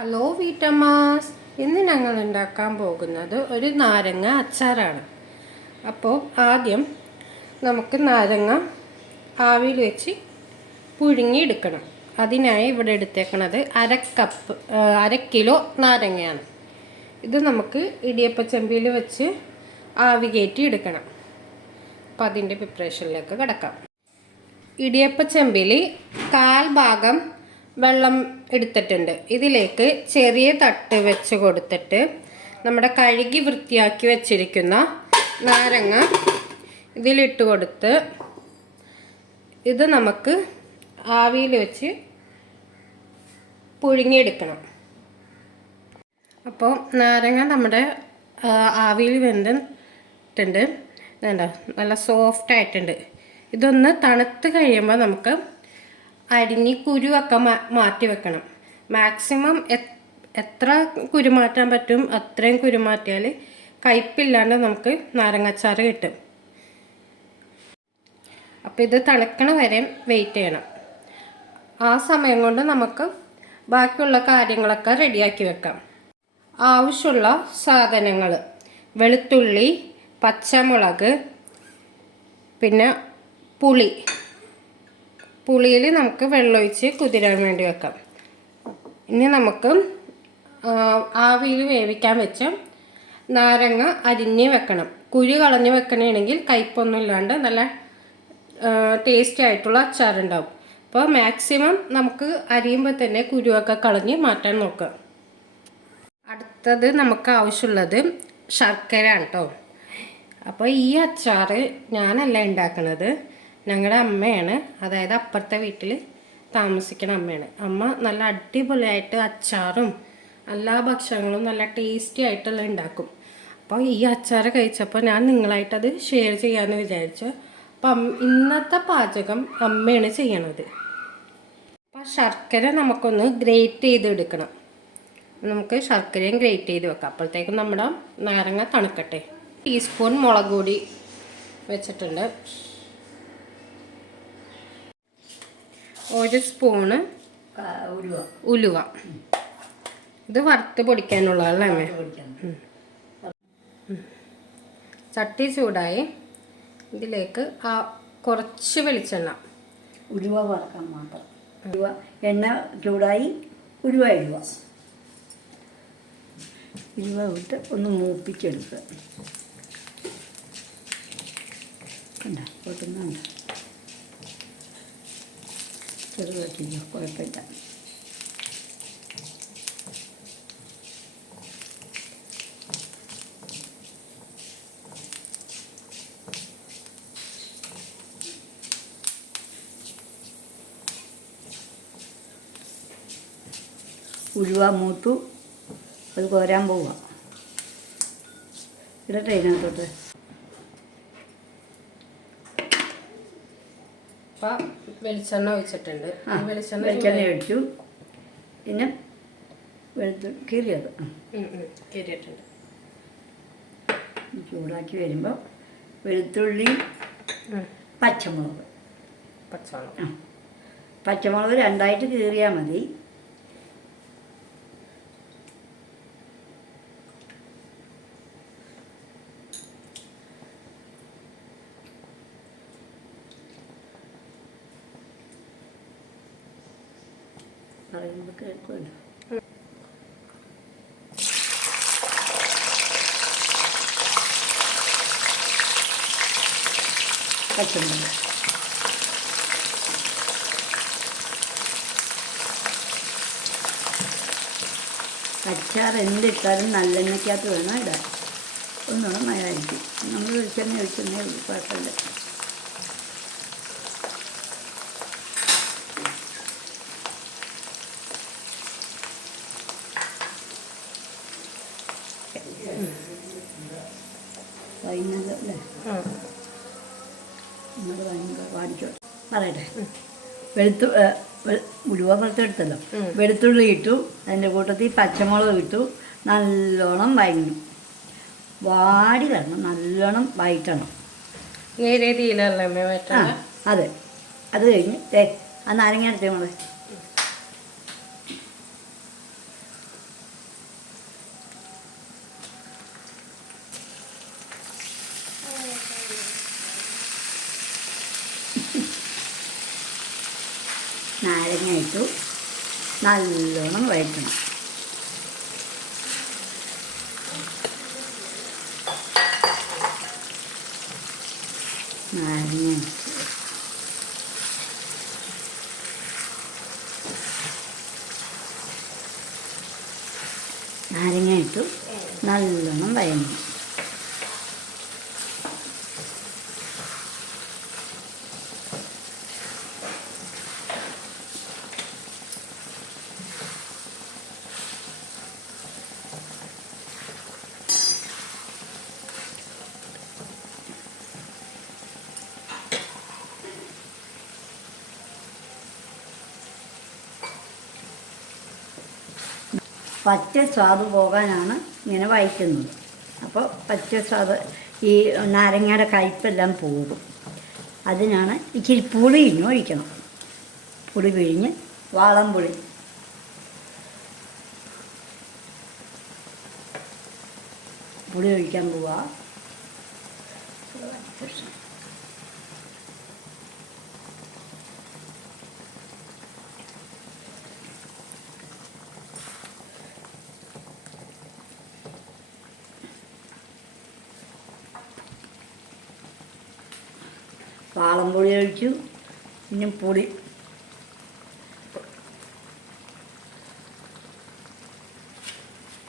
Hello വീട്ടമ്മാസ്, ഇന്ന് ഞങ്ങൾ ഉണ്ടാക്കാൻ പോകുന്നത് ഒരു നാരങ്ങ അച്ചാറാണ്. അപ്പോൾ ആദ്യം നമുക്ക് നാരങ്ങ ആവിയിൽ വെച്ച് പുഴുങ്ങിയെടുക്കണം. അതിനായി ഇവിടെ എടുത്തേക്കണത് അര കിലോ നാരങ്ങയാണ്. ഇത് നമുക്ക് ഇടിയപ്പച്ചമ്പിയിൽ വെച്ച് ആവി കയറ്റി എടുക്കണം. അപ്പോൾ അതിൻ്റെ പ്രിപ്പറേഷനിലേക്ക് കിടക്കാം. ഇടിയപ്പച്ചമ്പിൽ 1/4 ഭാഗം വെള്ളം എടുത്തിട്ടുണ്ട്. ഇതിലേക്ക് ചെറിയ തട്ട് വെച്ച് കൊടുത്തിട്ട് നമ്മുടെ കഴുകി വൃത്തിയാക്കി വെച്ചിരിക്കുന്ന നാരങ്ങ ഇതിലിട്ട് കൊടുത്ത് ഇത് നമുക്ക് ആവിയിൽ വെച്ച് പുഴുങ്ങിയെടുക്കണം. അപ്പോൾ നാരങ്ങ നമ്മുടെ ആവിയിൽ വെന്തിട്ടുണ്ട്. വേണ്ട, നല്ല സോഫ്റ്റ് ആയിട്ടുണ്ട്. ഇതൊന്ന് തണുത്ത് കഴിയുമ്പോൾ നമുക്ക് അരിഞ്ഞ് കുരുവൊക്കെ മാറ്റി വെക്കണം. മാക്സിമം എത്ര കുരു മാറ്റാൻ പറ്റും അത്രയും കുരു മാറ്റിയാൽ കയ്പില്ലാണ്ട് നമുക്ക് നാരങ്ങാച്ചാർ കിട്ടും. അപ്പോൾ ഇത് തണുക്കണ വരെ വെയിറ്റ് ചെയ്യണം. ആ സമയം കൊണ്ട് നമുക്ക് ബാക്കിയുള്ള കാര്യങ്ങളൊക്കെ റെഡിയാക്കി വെക്കാം. ആവശ്യമുള്ള സാധനങ്ങൾ: വെളുത്തുള്ളി, പച്ചമുളക്, പിന്നെ പുളിയിൽ നമുക്ക് വെള്ളമൊഴിച്ച് കുതിരാൻ വേണ്ടി വെക്കാം. ഇനി നമുക്ക് ആവിയിൽ വേവിക്കാൻ വെച്ച നാരങ്ങ അരിഞ്ഞ് വെക്കണം. കുരു കളഞ്ഞ് വെക്കണമെങ്കിൽ കയ്പൊന്നും ഇല്ലാണ്ട് നല്ല ടേസ്റ്റി ആയിട്ടുള്ള അച്ചാറുണ്ടാവും. അപ്പോൾ മാക്സിമം നമുക്ക് അരിയുമ്പോൾ തന്നെ കുരുവൊക്കെ കളഞ്ഞ് മാറ്റാൻ നോക്കുക. അടുത്തത് നമുക്ക് ആവശ്യമുള്ളത് ശർക്കരയാണ് കേട്ടോ. അപ്പോൾ ഈ അച്ചാർ ഞാനല്ല ഉണ്ടാക്കുന്നത്, ഞങ്ങളുടെ അമ്മയാണ്. അതായത് അപ്പുറത്തെ വീട്ടിൽ താമസിക്കുന്ന അമ്മയാണ്. അമ്മ നല്ല അടിപൊളിയായിട്ട് അച്ചാറും എല്ലാ ഭക്ഷണങ്ങളും നല്ല ടേസ്റ്റി ആയിട്ടുള്ള ഉണ്ടാക്കും. അപ്പോൾ ഈ അച്ചാർ കഴിച്ചപ്പോൾ ഞാൻ നിങ്ങളായിട്ടത് ഷെയർ ചെയ്യാമെന്ന് വിചാരിച്ചു. അപ്പം ഇന്നത്തെ പാചകം അമ്മയാണ് ചെയ്യണത്. അപ്പോൾ ശർക്കര നമുക്കൊന്ന് ഗ്രേറ്റ് ചെയ്തെടുക്കണം. നമുക്ക് ശർക്കരയും ഗ്രേറ്റ് ചെയ്ത് വെക്കാം. അപ്പോഴത്തേക്കും നമ്മുടെ നാരങ്ങ തണുക്കട്ടെ. ടീസ്പൂൺ മുളക് പൊടി വെച്ചിട്ടുണ്ട്. 1 സ്പൂണ് ഉലുവ. ഇത് വറുത്ത് പൊടിക്കാനുള്ളതല്ലേ അമ്മേ? ചട്ടി ചൂടായി ഇതിലേക്ക് കുറച്ച് വെളിച്ചെണ്ണ. ഉലുവ വറക്കാൻ മാത്രം. എണ്ണ ചൂടായി ഉലുവ ഇടുക. ഉലുവ ഇട്ട് ഒന്ന് മൂപ്പിച്ചെടുക്കുക. പൊട്ടുന്നുണ്ട്, ചെറുതാക്കില്ല, കുഴപ്പമില്ല. ഉലുവ മൂത്തു, അത് കോരാൻ പോവുക. ഇടട്ടെ ഇതിനകത്തോട്ട്. അപ്പം വെളിച്ചെണ്ണ ഒഴിച്ചിട്ടുണ്ട്. വെളിച്ചെണ്ണ ഒഴിച്ചു. പിന്നെ കീറിയത് കീറിയിട്ടുണ്ട്. ചൂടാക്കി വരുമ്പോൾ വെളുത്തുള്ളി, പച്ചമുളക് 2ആയിട്ട് കീറിയാൽ മതി. പറയുമ്പോൾ കേൾക്കുമല്ലോ. പച്ചമുളക്, അച്ചാർ എന്തിട്ടാലും നല്ലെണ്ണയ്ക്കകത്ത് വേണം ഇടാൻ. ഒന്നുകൂടെ മഴയായിരിക്കും. നമ്മൾ വെളിച്ചെണ്ണ കുഴപ്പമില്ല. വൈകുന്നേരം വാടിച്ചോ പറയട്ടെ. ഉലുവ വറുത്തെടുത്തല്ലോ, വെളുത്തുള്ളി ഇട്ടു, അതിൻ്റെ കൂട്ടത്തിൽ പച്ചമുളക് ഇട്ടു. നല്ലോണം വഴങ്ങും, വാടി വരണം, നല്ലോണം വഴറ്റണം. അതെ. അത് കഴിഞ്ഞ് ആ നാരങ്ങ എടുത്തേ മോളെ. നാരങ്ങ ഇട്ടു നല്ലോണം വഴറ്റണം. നാരങ്ങ ഇട്ടു നല്ലോണം വഴങ്ങി. പച്ച സ്വാദ് പോകാനാണ് ഇങ്ങനെ വഴറ്റുന്നത്. അപ്പോൾ പച്ച സ്വാദ് ഈ നാരങ്ങയുടെ കയ്പ്പെല്ലാം പോകും. അതിനാണ് ഇച്ചിരി പുളി ഇനി ഒഴിക്കണം. പുളി പിഴിഞ്ഞ് വാളംപുളി ഒഴിക്കാൻ പോവാ. വാളംപുളി ഒഴിച്ചു. പിന്നെ പുളി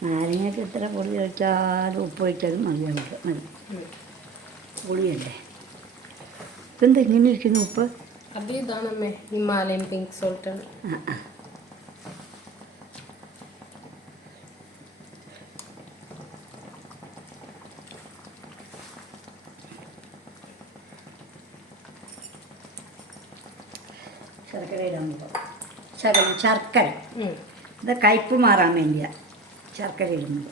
നാരങ്ങയ്ക്ക് എത്ര പുളി ഒഴിച്ചാലും ഉപ്പ് ഒഴിച്ചാലും മതി. പുളിയല്ലേ. ഇതെന്താ ഇങ്ങനെ ഇരിക്കുന്നു ഉപ്പ്? അത് ഇതാണമ്മേ ഹിമാലയൻ പിങ്ക് സോൾട്ട്. ശർക്കര ഇടാൻ പോകും. ശർക്കര ഇത് കയ്പ്പ് മാറാൻ വേണ്ടിയാണ് ശർക്കര ഇടുന്നത്.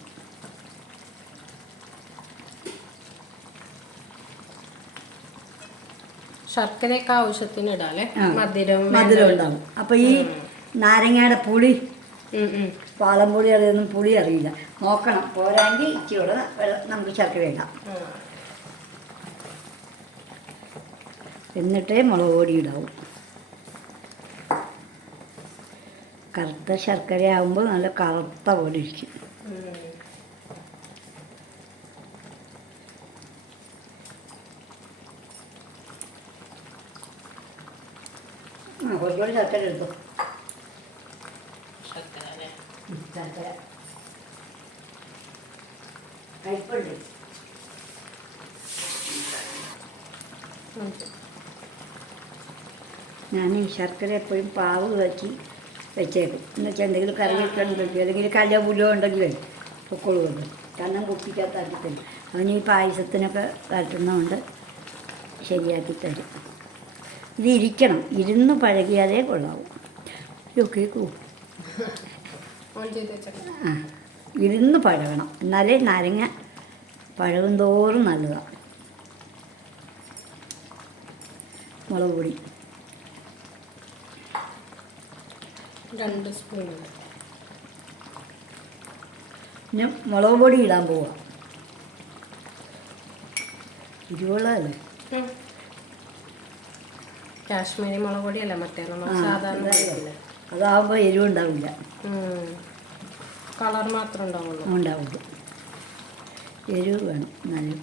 ശർക്കരയൊക്കെ ആവശ്യത്തിന് ഇടാല്ലേ, മധുരം ഉണ്ടാവും. അപ്പോൾ ഈ നാരങ്ങയുടെ പുളി, പാളംപുളി അറിയൊന്നും പുളി അറിയില്ല, നോക്കണം. പോരാങ്കിൽ ഇച്ചിരി നമുക്ക് ശർക്കര ഇടാം. എന്നിട്ടേ മുളക് പൊടി ഇടാവും. കറുത്ത ശർക്കര ആകുമ്പോൾ നല്ല കറുത്ത പോലെ ഇരിക്കും. കുറച്ചുകൂടി ശർക്കര എടുത്തു. ശർക്കര കയ്പുണ്ട്. ഞാൻ ഈ ശർക്കര എപ്പോഴും പാവ് വെച്ചേക്കും. എന്നുവെച്ചാൽ എന്തെങ്കിലും കറി വെക്കണമെങ്കിൽ അല്ലെങ്കിൽ കല്ല പുല്ലോ ഉണ്ടെങ്കിലേ പൊക്കോളൂ കൊണ്ട് കണ്ണം കുപ്പിക്കകത്താക്കിത്തരും. അവന് ഈ പായസത്തിനൊക്കെ കാട്ടുന്നതുകൊണ്ട് ശരിയാക്കി തരും. ഇതിരിക്കണം, ഇരുന്ന് പഴകിയാലേ കൊള്ളാവും. കേൾക്കൂ. ഇരുന്ന് പഴകണം, എന്നാലേ നാരങ്ങ പഴകും തോറും നല്ലതാണ്. മുളക് പൊടി 2 സ്പൂൺ. പിന്നെ മുളക് പൊടി ഇടാൻ പോവാം. ഇരുവളല്ലേ? കാശ്മീരി മുളക് പൊടിയല്ല, മറ്റേ സാധാരണ. അതാകുമ്പോൾ എരിവുണ്ടാവില്ല, കളർ മാത്രമേ ഉണ്ടാവുള്ളൂ. എരിവ് വേണം, നല്ല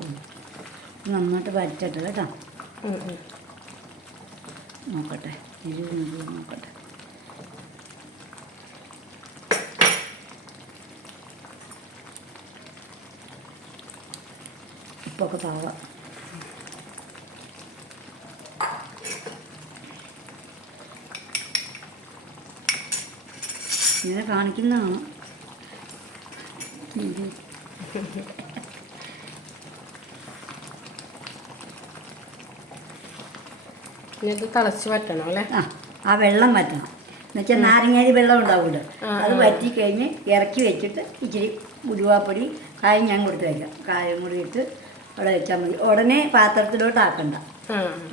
നന്നായിട്ട് വരച്ചട്ടെ കേട്ടോ. നോക്കട്ടെ, എരിവ് നോക്കട്ടെ. ഉപ്പൊക്കെ പാകാം. ഇങ്ങനെ കാണിക്കുന്നതാണ്. ഇത് തിളച്ച് വറ്റണം അല്ലേ? ആ വെള്ളം വറ്റണം. എന്നുവെച്ചാൽ നാരങ്ങാരി വെള്ളം ഉണ്ടാവില്ല, അത് വറ്റി കഴിഞ്ഞ് ഇറക്കി വെച്ചിട്ട് ഇച്ചിരി ഉലുവാപ്പൊടി കായം ഞാൻ കൊടുത്ത് വയ്ക്കാം. കായം കൂടി ഇട്ട് അവിടെ വെച്ചാൽ മതി. ഉടനെ പാത്രത്തിലോട്ട് ആക്കണ്ട.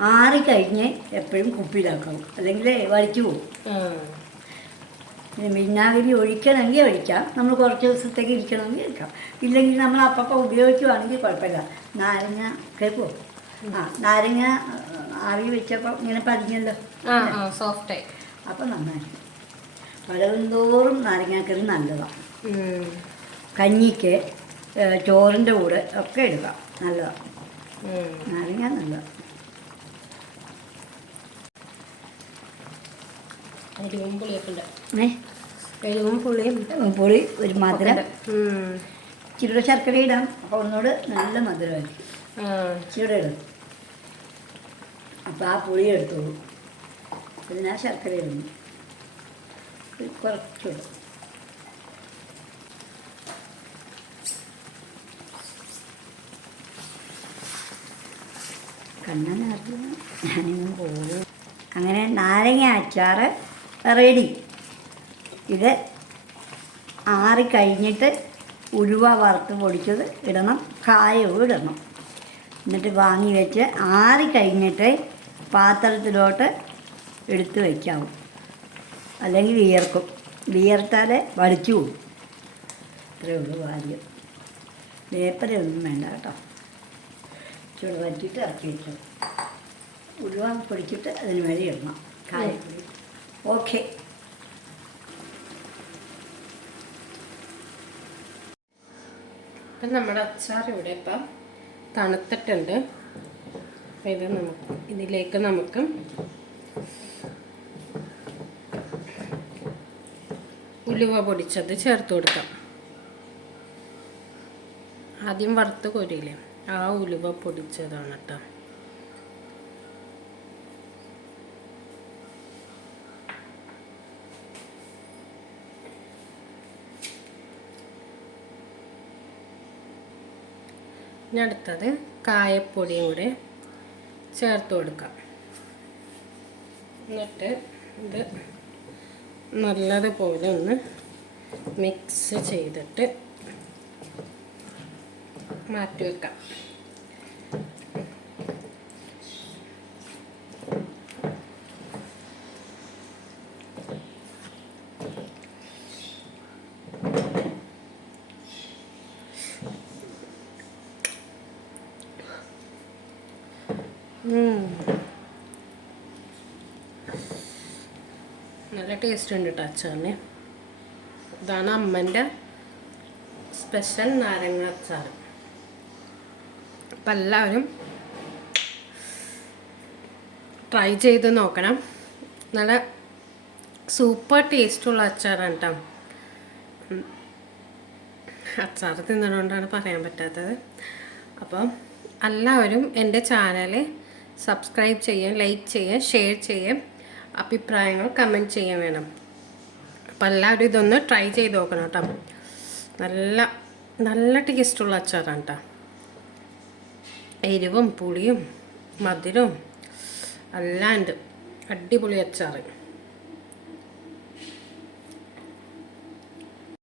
ആറിക്കഴിഞ്ഞ് എപ്പോഴും കുപ്പിയിലാക്കണം, അല്ലെങ്കിൽ വലിച്ചു പോകും. വിനാഗിരി ഒഴിക്കണമെങ്കിൽ ഒഴിക്കാം, നമ്മൾ കുറച്ച് ദിവസത്തേക്ക് ഇരിക്കണമെങ്കിൽ ഇരിക്കാം. ഇല്ലെങ്കിൽ നമ്മൾ അപ്പം ഉപയോഗിക്കുവാണെങ്കിൽ കുഴപ്പമില്ല. നാരങ്ങ കേൾക്കുമോ? നാരങ്ങ ആവി വെച്ചപ്പോൾ ഇങ്ങനെ പതിഞ്ഞല്ലോ, സോഫ്റ്റായി. അപ്പം നന്നായി. പഴകുന്തോറും നാരങ്ങാക്കറി നല്ലതാണ്. കഞ്ഞിക്ക്, ചോറിൻ്റെ കൂടെ ഒക്കെ എടുക്കാം, നല്ലതാണ്. നാരങ്ങ നല്ലതാണ്. എരിവും പുളിയൊക്കെ ഉണ്ട്. എരിവും പുളിയും പുളി, ഒരു മധുരം. ഇച്ചിരി ശർക്കര ഇടാം, അപ്പോൾ ഒന്നുകൂടെ നല്ല മധുരമായിരിക്കും. ഇച്ചിരി ഇടും. അപ്പോൾ ആ പുളി എടുത്തോളൂ. പിന്നെ ആ ശർക്കര ഇടുന്നു, കുറച്ചിടും. കണ്ണനകത്ത് ഞാനിന്നും പോകും. അങ്ങനെ നാരങ്ങ അച്ചാർ റെഡി. ഇത് ആറിക്കഴിഞ്ഞിട്ട് ഉലുവ വറുത്ത് പൊടിച്ചത് ഇടണം, കായവും ഇടണം. എന്നിട്ട് വാങ്ങി വെച്ച് ആറിക്കഴിഞ്ഞിട്ട് പാത്രത്തിലോട്ട് എടുത്ത് വയ്ക്കാവും. അല്ലെങ്കിൽ വിയർക്കും. വിയർത്താൽ വടിച്ചു പോകും. ഇത്രയേ ഉള്ളൂ കാര്യം. വേപ്പരയൊന്നും വേണ്ട കേട്ടോ. ചുവട് വറ്റിയിട്ട് ഇറക്കി വെക്കണം. ഉലുവ പൊടിച്ചിട്ട് അതിന് മേലെ ഇടണം, കായപ്പൊടി. ഓക്കെ. അപ്പം നമ്മുടെ അച്ചാർ ഇവിടെ ഇപ്പം തണുത്തിട്ടുണ്ട്. അപ്പം ഇതിലേക്ക് നമുക്ക് ഉലുവ പൊടിച്ചത് ചേർത്ത് കൊടുക്കാം. ആദ്യം വറുത്ത് കോരിയില്ലേ, ആ ഉലുവ പൊടിച്ചതാണ് കേട്ടോ. ഇനി അടുത്തത് കായപ്പൊടിയും കൂടെ ചേർത്ത് കൊടുക്കാം. എന്നിട്ട് ഇത് നല്ലതുപോലെ ഒന്ന് മിക്സ് ചെയ്തിട്ട് മാറ്റി വെക്കാം. നല്ല ടേസ്റ്റ് ഉണ്ട് കേട്ടോ അച്ചാറിന്. ഇതാണ് അമ്മൻ്റെ സ്പെഷ്യൽ നാരങ്ങ അച്ചാർ. അപ്പം എല്ലാവരും ട്രൈ ചെയ്ത് നോക്കണം. നല്ല സൂപ്പർ ടേസ്റ്റുള്ള അച്ചാറാണ് കേട്ടോ. അച്ചാർ തിന്നതുകൊണ്ടാണ് പറയാൻ പറ്റാത്തത്. അപ്പം എല്ലാവരും എൻ്റെ ചാനൽ സബ്സ്ക്രൈബ് ചെയ്യുക, ലൈക്ക് ചെയ്യുക, ഷെയർ ചെയ്യുക, അഭിപ്രായങ്ങൾ കമൻറ്റ് ചെയ്യാൻ വേണം. അപ്പം എല്ലാവരും ഇതൊന്ന് ട്രൈ ചെയ്ത് നോക്കണം കേട്ടോ. നല്ല നല്ല ടേസ്റ്റുള്ള അച്ചാറാണ് കേട്ടോ. എരിവും പുളിയും മധുരവും എല്ലാം ഉണ്ട്. അടിപൊളി അച്ചാർ.